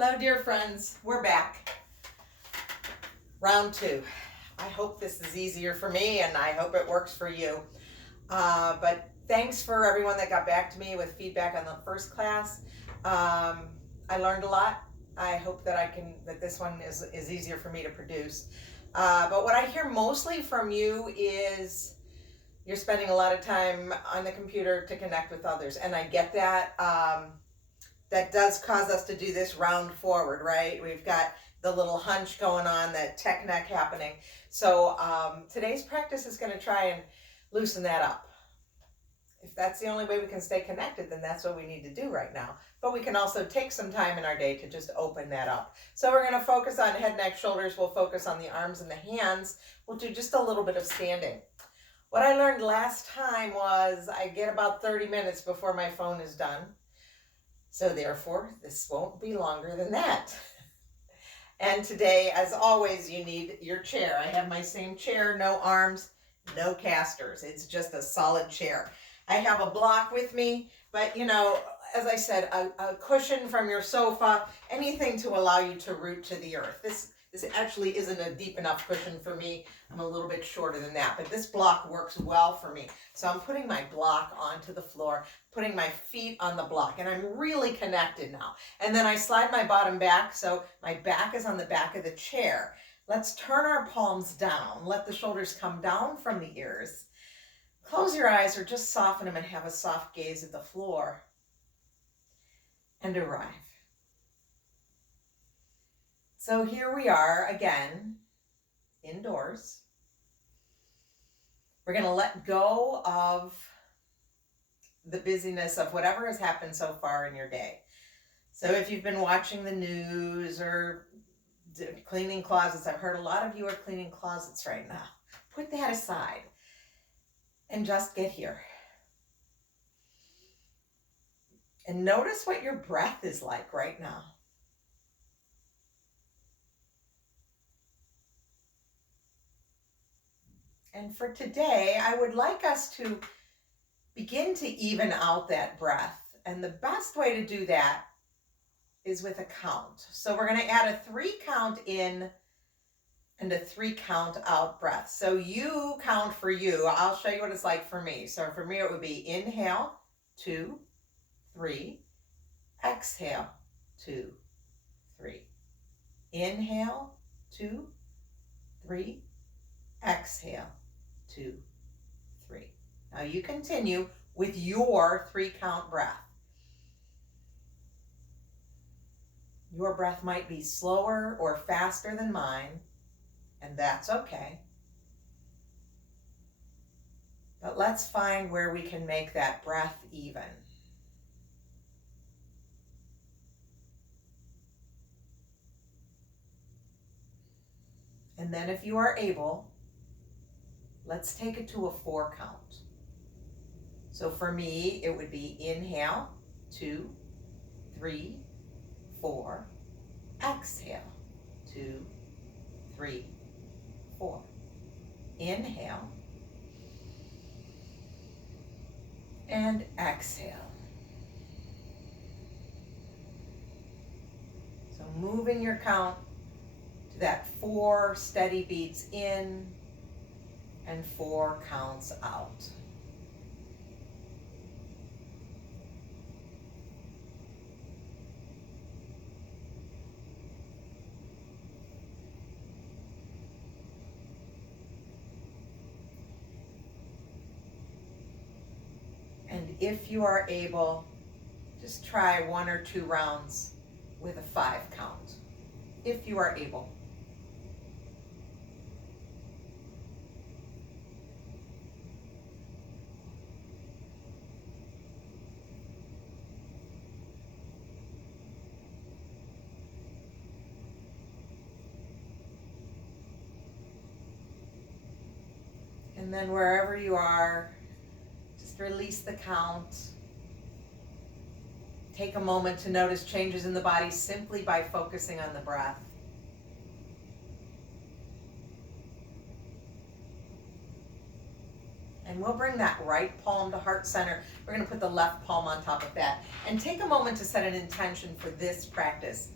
Hello, dear friends. We're back. Round 2. I hope this is easier for me and I hope it works for you. But thanks for everyone that got back to me with feedback on the first class. I learned a lot. I hope that this one is easier for me to produce. But what I hear mostly from you is you're spending a lot of time on the computer to connect with others. And I get that. That does cause us to do this round forward, right? We've got the little hunch going on, that tech neck happening. So today's practice is going to try and loosen that up. If that's the only way we can stay connected, then that's what we need to do right now. But we can also take some time in our day to just open that up. So we're going to focus on head, neck, shoulders. We'll focus on the arms and the hands. We'll do just a little bit of standing. What I learned last time was I get about 30 minutes before my phone is done. So therefore, this won't be longer than that. And today, as always, you need your chair. I have my same chair, no arms, no casters. It's just a solid chair. I have a block with me, but as I said, a cushion from your sofa, anything to allow you to root to the earth. This actually isn't a deep enough cushion for me. I'm a little bit shorter than that, but this block works well for me. So I'm putting my block onto the floor, putting my feet on the block, and I'm really connected now. And then I slide my bottom back, so my back is on the back of the chair. Let's turn our palms down. Let the shoulders come down from the ears. Close your eyes or just soften them and have a soft gaze at the floor. And arrive. So here we are again, indoors. We're going to let go of the busyness of whatever has happened so far in your day. So if you've been watching the news or cleaning closets, I've heard a lot of you are cleaning closets right now. Put that aside and just get here. And notice what your breath is like right now. And for today, I would like us to begin to even out that breath. And the best way to do that is with a count. So we're going to add a 3 count in and a 3 count out breath. So you count for you. I'll show you what it's like for me. So for me, it would be inhale, 2, 3. Exhale, 2, 3. Inhale, 2, 3. Exhale, 2, 3. Now you continue with your 3 count breath. Your breath might be slower or faster than mine, and that's okay. But let's find where we can make that breath even. And then if you are able, let's take it to a 4 count. So for me, it would be inhale, 2, 3, 4. Exhale, 2, 3, 4. Inhale. And exhale. So moving your count to that 4 steady beats in and 4 counts out. And if you are able, just try 1 or 2 rounds with a 5 count, if you are able. And then wherever you are, just release the count. Take a moment to notice changes in the body simply by focusing on the breath. And we'll bring that right palm to heart center. We're going to put the left palm on top of that. And take a moment to set an intention for this practice.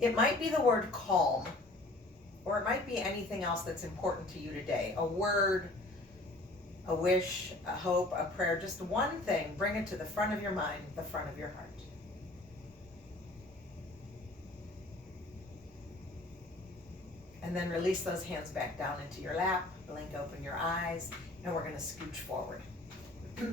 It might be the word calm, or it might be anything else that's important to you today. A word, a wish, a hope, a prayer, just one thing. Bring it to the front of your mind, the front of your heart. And then release those hands back down into your lap. Blink open your eyes, and we're going to scooch forward.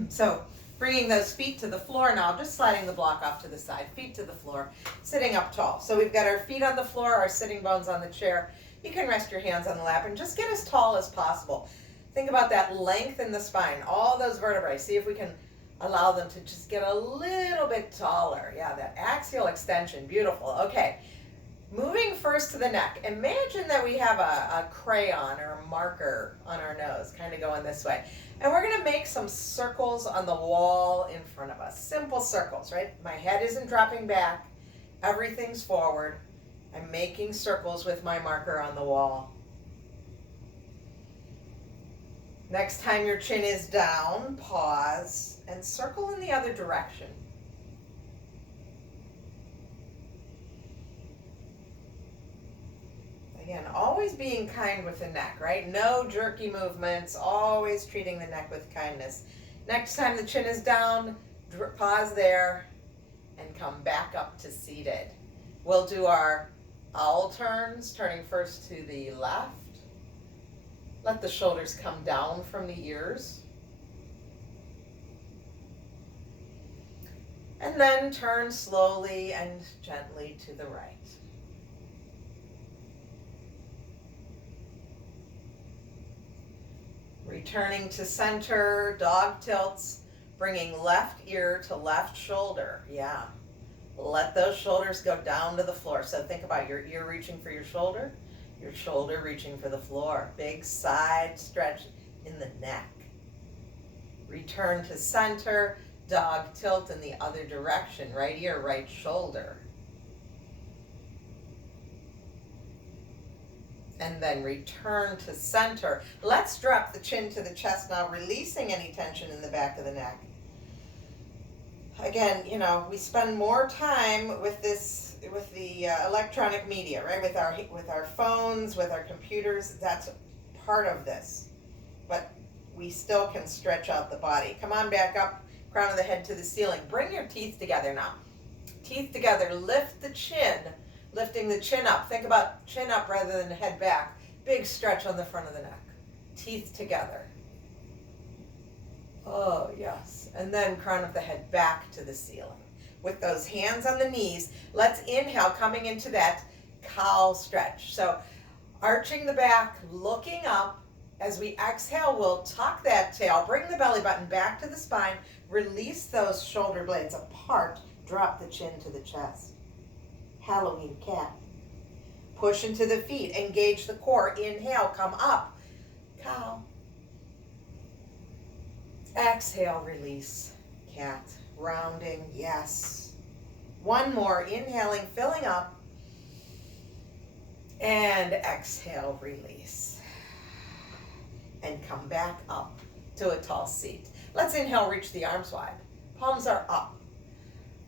So bringing those feet to the floor now, just sliding the block off to the side, feet to the floor, sitting up tall. So we've got our feet on the floor, our sitting bones on the chair. You can rest your hands on the lap and just get as tall as possible. Think about that length in the spine, all those vertebrae. See if we can allow them to just get a little bit taller. Yeah, that axial extension, beautiful. Okay, moving first to the neck. Imagine that we have a crayon or a marker on our nose, kind of going this way. And we're going to make some circles on the wall in front of us. Simple circles, right? My head isn't dropping back. Everything's forward. I'm making circles with my marker on the wall. Next time your chin is down, pause and circle in the other direction. Again, always being kind with the neck, right? No jerky movements, always treating the neck with kindness. Next time the chin is down, pause there and come back up to seated. We'll do our owl turns, turning first to the left. Let the shoulders come down from the ears. And then turn slowly and gently to the right. Returning to center, dog tilts, bringing left ear to left shoulder. Yeah. Let those shoulders go down to the floor. So think about your ear reaching for your shoulder reaching for the floor. Big side stretch in the neck. Return to center, dog tilt in the other direction. Right ear, right shoulder. And then return to center. Let's drop the chin to the chest now, releasing any tension in the back of the neck. Again, we spend more time with the electronic media, right? With our phones, with our computers. That's part of this. But we still can stretch out the body. Come on back up, crown of the head to the ceiling. Bring your teeth together now. Teeth together, lift the chin. Lifting the chin up. Think about chin up rather than head back. Big stretch on the front of the neck. Teeth together. Oh, yes. And then crown of the head back to the ceiling. With those hands on the knees, let's inhale, coming into that cow stretch. So arching the back, looking up. As we exhale, we'll tuck that tail. Bring the belly button back to the spine. Release those shoulder blades apart. Drop the chin to the chest. Halloween cat. Push into the feet. Engage the core. Inhale. Come up. Cow. Exhale. Release. Cat. Rounding. Yes. One more. Inhaling. Filling up. And exhale. Release. And come back up to a tall seat. Let's inhale. Reach the arms wide. Palms are up.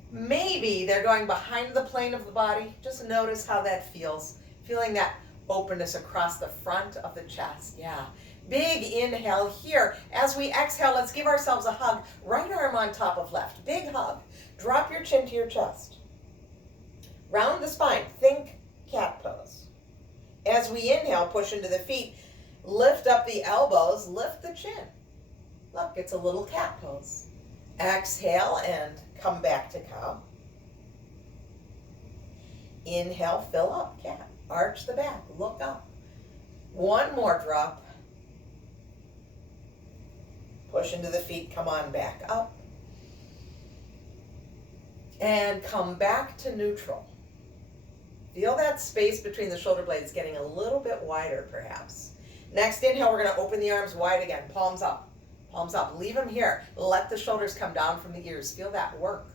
Maybe they're going behind the plane of the body. Just notice how that feels. Feeling that openness across the front of the chest. Yeah. Big inhale here. As we exhale, let's give ourselves a hug. Right arm on top of left. Big hug. Drop your chin to your chest. Round the spine. Think cat pose. As we inhale, push into the feet. Lift up the elbows. Lift the chin. Look, it's a little cat pose. Exhale and come back to cow. Inhale, fill up, cat. Arch the back, look up. One more drop. Push into the feet, come on back up. And come back to neutral. Feel that space between the shoulder blades getting a little bit wider perhaps. Next inhale, we're going to open the arms wide again, palms up. Palms up. Leave them here. Let the shoulders come down from the ears. Feel that work.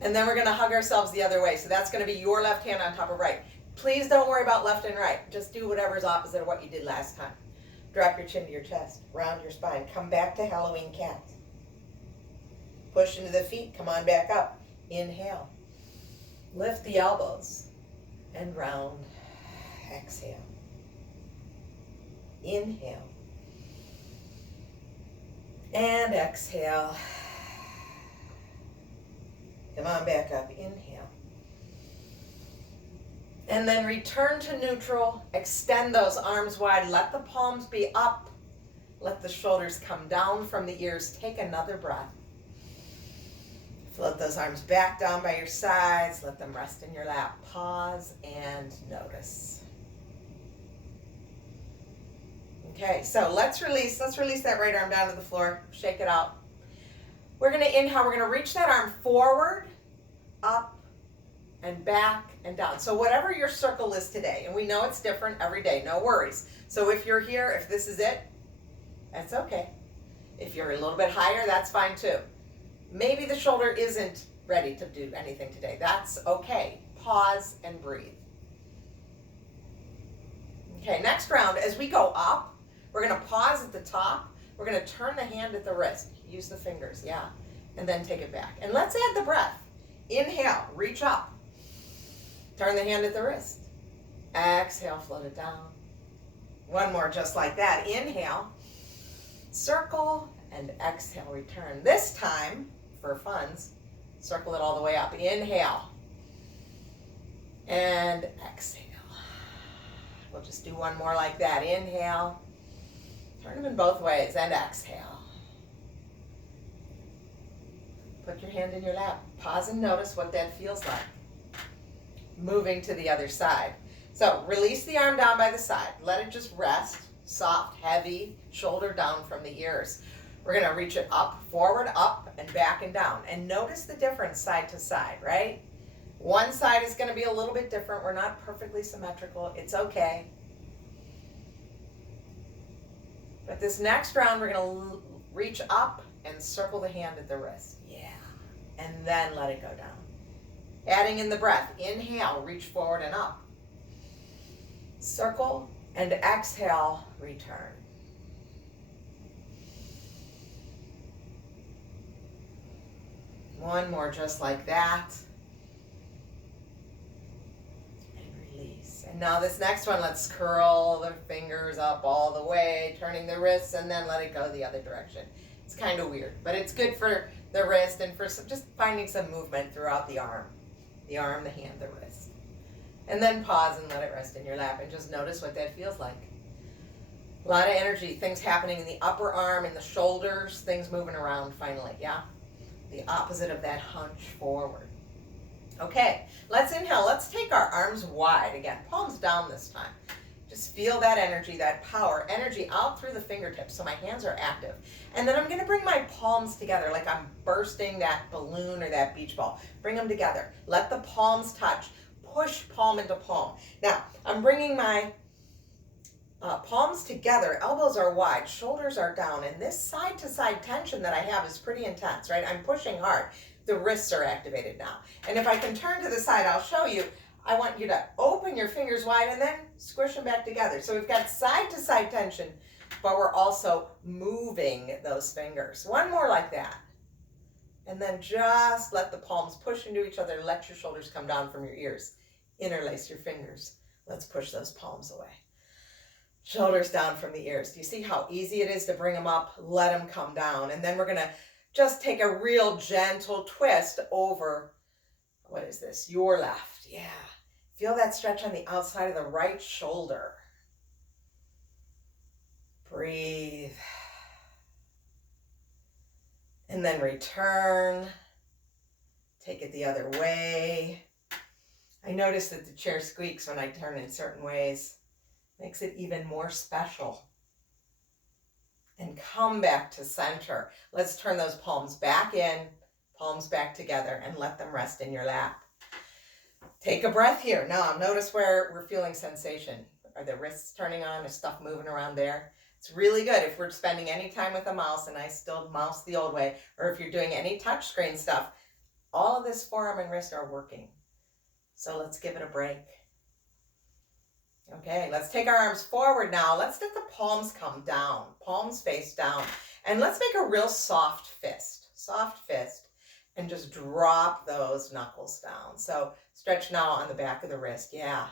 And then we're going to hug ourselves the other way. So that's going to be your left hand on top of right. Please don't worry about left and right. Just do whatever's opposite of what you did last time. Drop your chin to your chest. Round your spine. Come back to Halloween cat. Push into the feet. Come on back up. Inhale. Lift the elbows. and round. Exhale. Inhale. And exhale. Come on, back up. Inhale. And then return to neutral. Extend those arms wide. Let the palms be up. Let the shoulders come down from the ears. Take another breath. Float those arms back down by your sides. Let them rest in your lap. Pause and notice. Okay, so let's release that right arm down to the floor. Shake it out. We're going to inhale. We're going to reach that arm forward, up, and back and down. So whatever your circle is today, and we know it's different every day, no worries. So if you're here, if this is it, that's okay. If you're a little bit higher, that's fine too. Maybe the shoulder isn't ready to do anything today. That's okay. Pause and breathe. Okay, next round, as we go up, we're going to pause at the top. We're going to turn the hand at the wrist. Use the fingers, yeah. And then take it back. And let's add the breath. Inhale, reach up. Turn the hand at the wrist. Exhale, float it down. One more just like that. Inhale, circle, and exhale, return. This time, for funds, circle it all the way up. Inhale, and exhale. We'll just do one more like that. Inhale, turn them in both ways, and exhale. Put your hand in your lap. Pause and notice what that feels like. Moving to the other side. So release the arm down by the side. Let it just rest. Soft, heavy, shoulder down from the ears. We're going to reach it up, forward, up, and back and down. And notice the difference side to side, right? One side is going to be a little bit different. We're not perfectly symmetrical. It's okay. But this next round, we're going to reach up and circle the hand at the wrist. Yeah. And then let it go down. Adding in the breath. Inhale, reach forward and up. Circle, and exhale, return. One more just like that. And release. And now this next one, let's curl the fingers up all the way, turning the wrists, and then let it go the other direction. It's kind of weird, but it's good for the wrist and for just finding some movement throughout the arm. The arm, the hand, the wrist. And then pause and let it rest in your lap and just notice what that feels like. A lot of energy, things happening in the upper arm, in the shoulders, things moving around finally, yeah? The opposite of that hunch forward. Okay, let's inhale. Let's take our arms wide again, palms down this time. Just feel that energy, that power, energy out through the fingertips so my hands are active. And then I'm going to bring my palms together like I'm bursting that balloon or that beach ball. Bring them together. Let the palms touch. Push palm into palm. Now, I'm bringing my palms together. Elbows are wide. Shoulders are down. And this side-to-side tension that I have is pretty intense, right? I'm pushing hard. The wrists are activated now. And if I can turn to the side, I'll show you. I want you to open your fingers wide and then squish them back together. So we've got side-to-side tension, but we're also moving those fingers. One more like that. And then just let the palms push into each other. Let your shoulders come down from your ears. Interlace your fingers. Let's push those palms away. Shoulders down from the ears. Do you see how easy it is to bring them up? Let them come down. And then we're going to just take a real gentle twist over, what is this? Your left. Yeah. Feel that stretch on the outside of the right shoulder. Breathe. And then return. Take it the other way. I notice that the chair squeaks when I turn in certain ways. Makes it even more special. And come back to center. Let's turn those palms back in, palms back together, and let them rest in your lap. Take a breath here. Now, notice where we're feeling sensation. Are the wrists turning on? Is stuff moving around there? It's really good if we're spending any time with a mouse, and I still mouse the old way, or if you're doing any touch screen stuff, all of this forearm and wrist are working. So let's give it a break. Okay, let's take our arms forward now. Let's let the palms come down, palms face down, and let's make a real soft fist. Soft fist. and just drop those knuckles down. So stretch now on the back of the wrist. Yeah.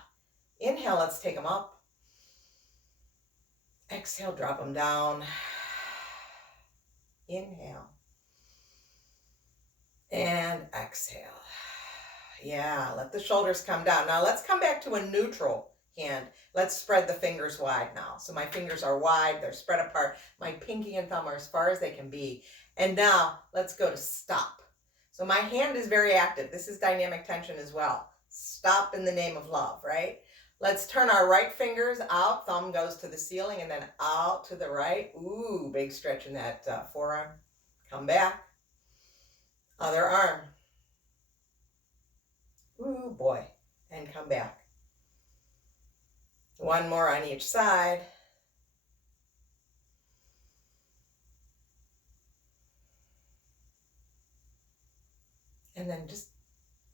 Inhale, let's take them up. Exhale, drop them down. Inhale. And exhale. Yeah, let the shoulders come down. Now let's come back to a neutral hand. Let's spread the fingers wide now. So my fingers are wide, they're spread apart. My pinky and thumb are as far as they can be. And now let's go to stop. So my hand is very active. This is dynamic tension as well. Stop in the name of love, right? Let's turn our right fingers out. Thumb goes to the ceiling and then out to the right. Ooh, big stretch in that forearm. Come back. Other arm. Ooh, boy. And come back. One more on each side. And then just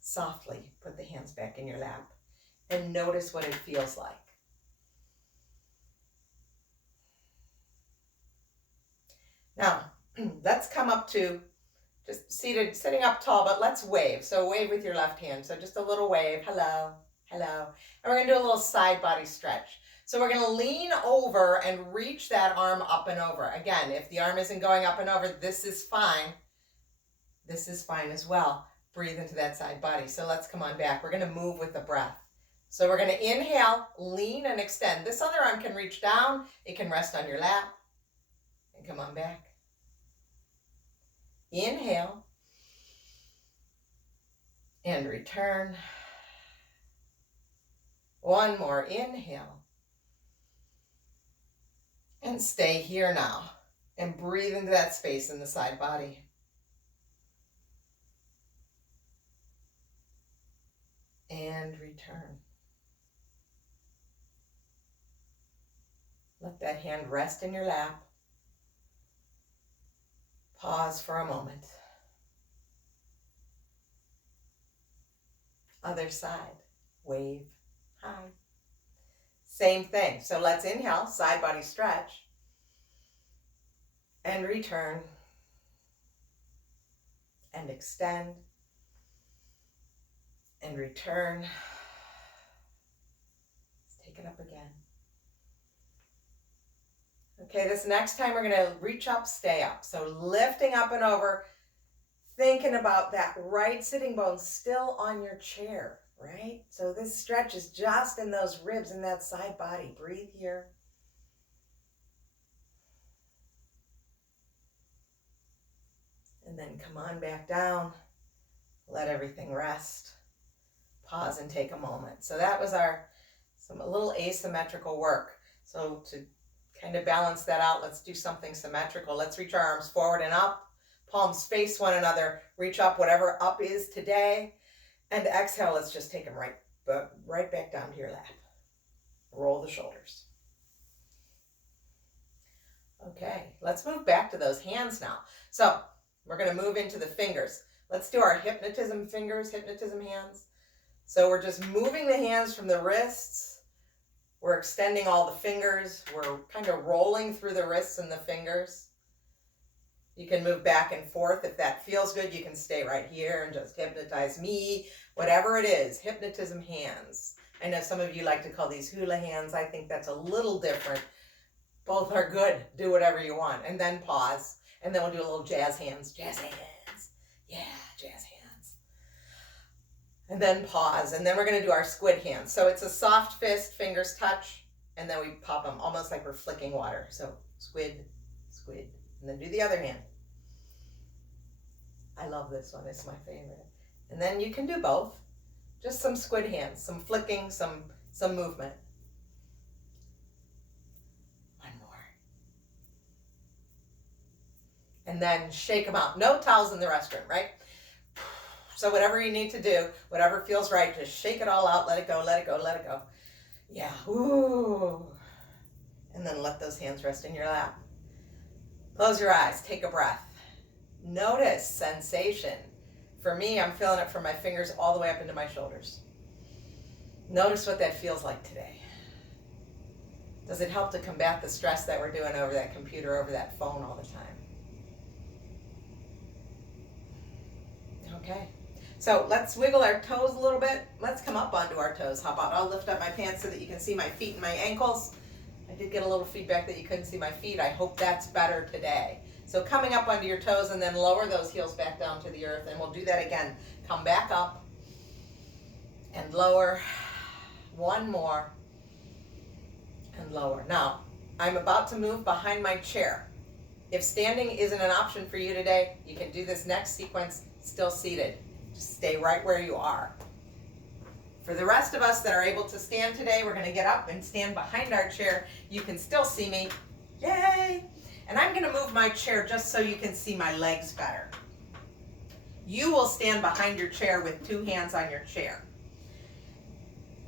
softly put the hands back in your lap and notice what it feels like. Now, let's come up to just sitting up tall, but let's wave. So wave with your left hand. So just a little wave. Hello, hello. And we're going to do a little side body stretch. So we're going to lean over and reach that arm up and over. Again, if the arm isn't going up and over, this is fine. This is fine as well. Breathe into that side body. So let's come on back. We're going to move with the breath. So we're going to inhale, lean and extend. This other arm can reach down. It can rest on your lap. And come on back. Inhale. And return. One more. Inhale. And stay here now. And breathe into that space in the side body. And return. Let that hand rest in your lap. Pause for a moment. Other side. Wave. Hi. Same thing. So let's inhale, side body stretch. And return. And extend. And return. Let's take it up again. Okay, this next time we're going to reach up, stay up. So lifting up and over, thinking about that right sitting bone still on your chair, right? So this stretch is just in those ribs in that side body. Breathe here. And then come on back down. Let everything rest. Pause and take a moment. So that was a little asymmetrical work. So to kind of balance that out, let's do something symmetrical. Let's reach our arms forward and up. Palms face one another. Reach up, whatever up is today. And exhale, let's just take them right back down to your lap. Roll the shoulders. Okay, let's move back to those hands now. So we're going to move into the fingers. Let's do our hypnotism fingers, hypnotism hands. So we're just moving the hands from the wrists. We're extending all the fingers. We're kind of rolling through the wrists and the fingers. You can move back and forth. If that feels good, you can stay right here and just hypnotize me. Whatever it is, hypnotism hands. I know some of you like to call these hula hands. I think that's a little different. Both are good. Do whatever you want. And then pause. And then we'll do a little jazz hands. Jazz hands. Yeah, jazz hands. And then pause. And then we're going to do our squid hands. So it's a soft fist, fingers touch, and then we pop them almost like we're flicking water. So squid, squid. And then do the other hand. I love this one. It's my favorite. And then you can do both. Just some squid hands, some flicking, some movement. One more. And then shake them out. No towels in the restroom, right? So whatever you need to do, whatever feels right, just shake it all out, let it go, let it go, let it go. Yeah, ooh. And then let those hands rest in your lap. Close your eyes, take a breath. Notice sensation. For me, I'm feeling it from my fingers all the way up into my shoulders. Notice what that feels like today. Does it help to combat the stress that we're doing over that computer, over that phone all the time? Okay. So let's wiggle our toes a little bit. Let's come up onto our toes. How about I'll lift up my pants so that you can see my feet and my ankles. I did get a little feedback that you couldn't see my feet. I hope that's better today. So coming up onto your toes and then lower those heels back down to the earth, and we'll do that again. Come back up and lower. One more and lower. Now, I'm about to move behind my chair. If standing isn't an option for you today, you can do this next sequence still seated. Just stay right where you are. For the rest of us that are able to stand today, we're going to get up and stand behind our chair. You can still see me. Yay! And I'm going to move my chair just so you can see my legs better. You will stand behind your chair with two hands on your chair.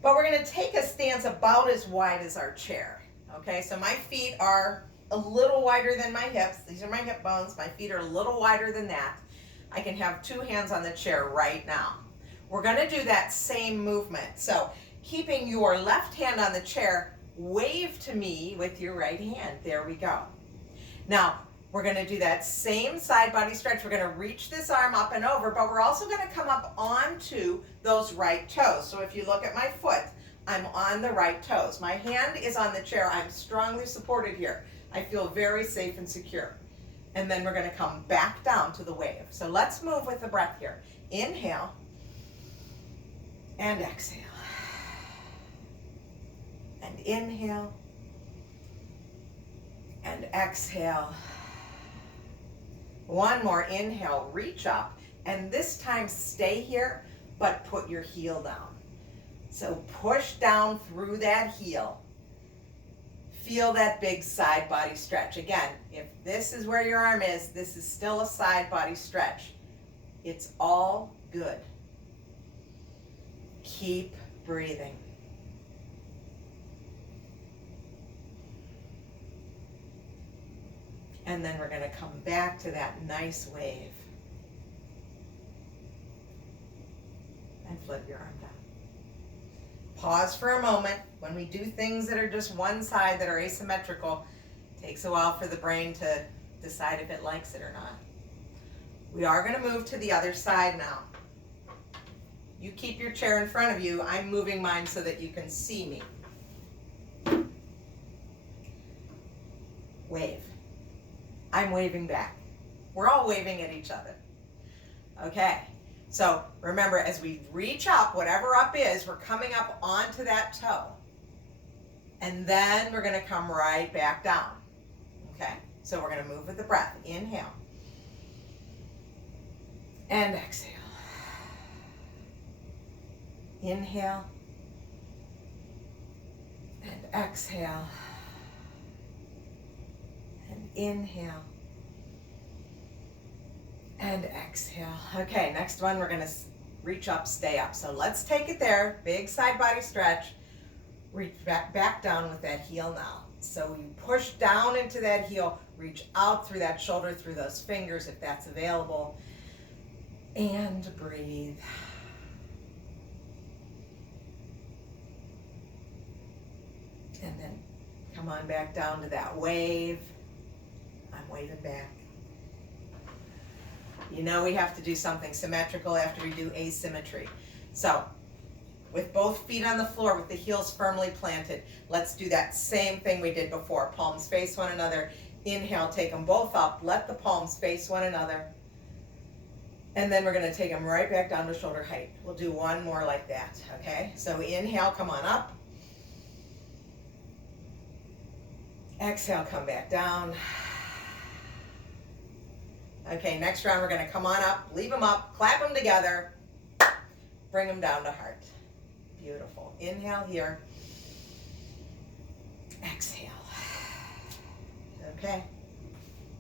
But we're going to take a stance about as wide as our chair. Okay, so my feet are a little wider than my hips. These are my hip bones. My feet are a little wider than that. I can have two hands on the chair right now. We're going to do that same movement. So keeping your left hand on the chair, wave to me with your right hand. There we go. Now, we're going to do that same side body stretch. We're going to reach this arm up and over, but we're also going to come up onto those right toes. So if you look at my foot, I'm on the right toes. My hand is on the chair. I'm strongly supported here. I feel very safe and secure. And then we're going to come back down to the wave. So let's move with the breath here. Inhale and exhale. And inhale and exhale. One more inhale, reach up, and this time stay here, but put your heel down. So push down through that heel. Feel that big side body stretch. Again, if this is where your arm is, this is still a side body stretch. It's all good. Keep breathing. And then we're going to come back to that nice wave. And flip your arm down. Pause for a moment. When we do things that are just one side that are asymmetrical, it takes a while for the brain to decide if it likes it or not. We are going to move to the other side now. You keep your chair in front of you. I'm moving mine so that you can see me. Wave. I'm waving back. We're all waving at each other. Okay, so remember, as we reach up, whatever up is, we're coming up onto that toe. And then we're going to come right back down. Okay, so we're going to move with the breath. Inhale. And exhale. Inhale. And exhale. And inhale. And exhale. Okay, next one, we're going to reach up, stay up. So let's take it there. Big side body stretch. Reach back down with that heel now. So you push down into that heel, reach out through that shoulder, through those fingers if that's available. And breathe. And then come on back down to that wave. I'm waving back. You know we have to do something symmetrical after we do asymmetry. So with both feet on the floor with the heels firmly planted, let's do that same thing we did before. Palms face one another. Inhale, take them both up. Let the palms face one another. And then we're going to take them right back down to shoulder height. We'll do one more like that, okay? So inhale, come on up. Exhale, come back down. Okay, next round we're going to come on up, leave them up, clap them together, bring them down to heart. Beautiful. Inhale here. Exhale. Okay,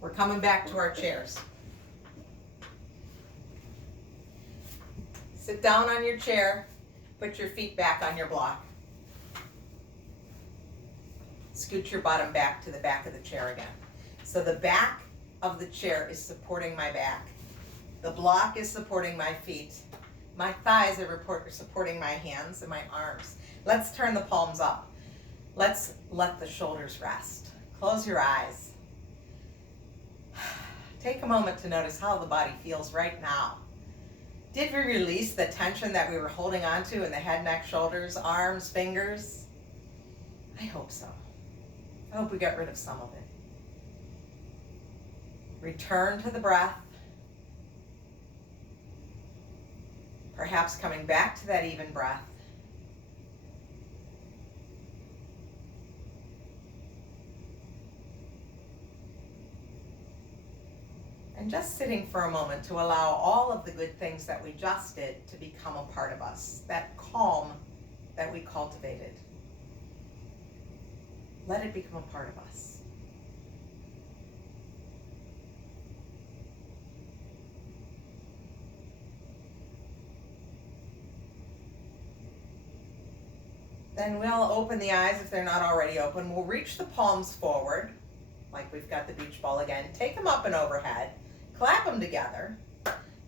we're coming back to our chairs. Sit down on your chair, put your feet back on your block. Scoot your bottom back to the back of the chair again. So the back of the chair is supporting my back. The block is supporting my feet. My thighs are supporting my hands and my arms. Let's turn the palms up. Let's let the shoulders rest. Close your eyes. Take a moment to notice how the body feels right now. Did we release the tension that we were holding on to in the head, neck, shoulders, arms, fingers? I hope so. I hope we got rid of some of it. Return to the breath. Perhaps coming back to that even breath. And just sitting for a moment to allow all of the good things that we just did to become a part of us, that calm that we cultivated. Let it become a part of us. Then we'll open the eyes if they're not already open. We'll reach the palms forward, like we've got the beach ball again. Take them up and overhead. Clap them together.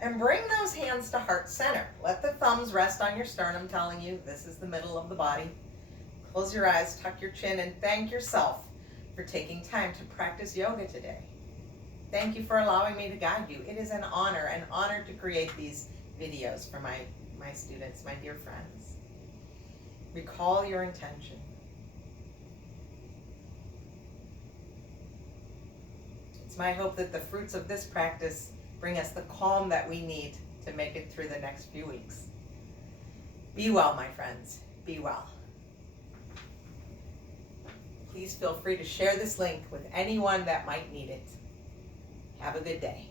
And bring those hands to heart center. Let the thumbs rest on your sternum, telling you this is the middle of the body. Close your eyes, tuck your chin, and thank yourself for taking time to practice yoga today. Thank you for allowing me to guide you. It is an honor to create these videos for my students, my dear friends. Recall your intention. It's my hope that the fruits of this practice bring us the calm that we need to make it through the next few weeks. Be well, my friends. Be well. Please feel free to share this link with anyone that might need it. Have a good day.